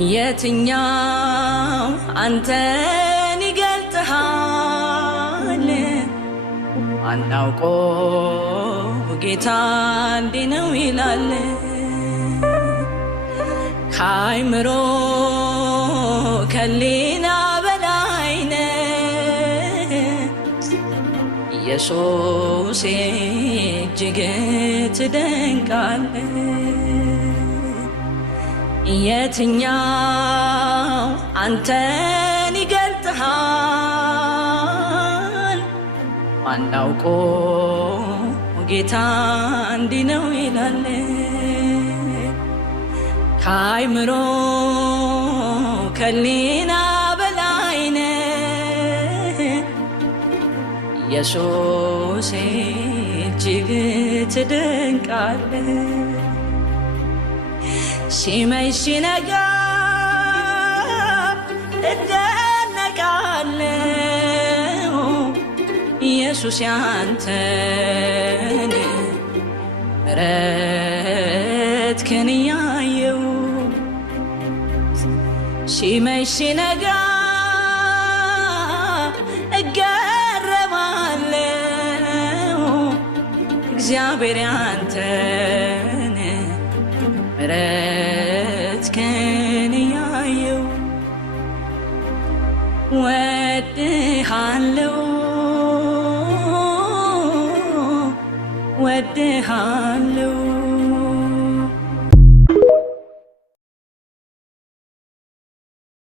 የትኛው አንተን ይገልጥሃል አናውቆ ጌታ እንዲህ ነው ይላል ካይምሮ ከሊና በላይ ነህ ኢየሱስ እጅግ ትደንቃለህ የትኛው አንተን ይገልጥሃል አናውቆ ጌታ እንዲህ ነው ይላል ካይምሮ ከሊና በላይ ነህ ኢየሱስ እጅግ ትደንቃለህ ሲመሽ ሲነጋ እደነቃለሁ ኢየሱስ ያንተን ምሕረትህን እያየሁ ሲመሽ ሲነጋ እገረማለሁ እግዚአብሔር ያንተን ምሕረትህን እያየሁ ወድሃለሁ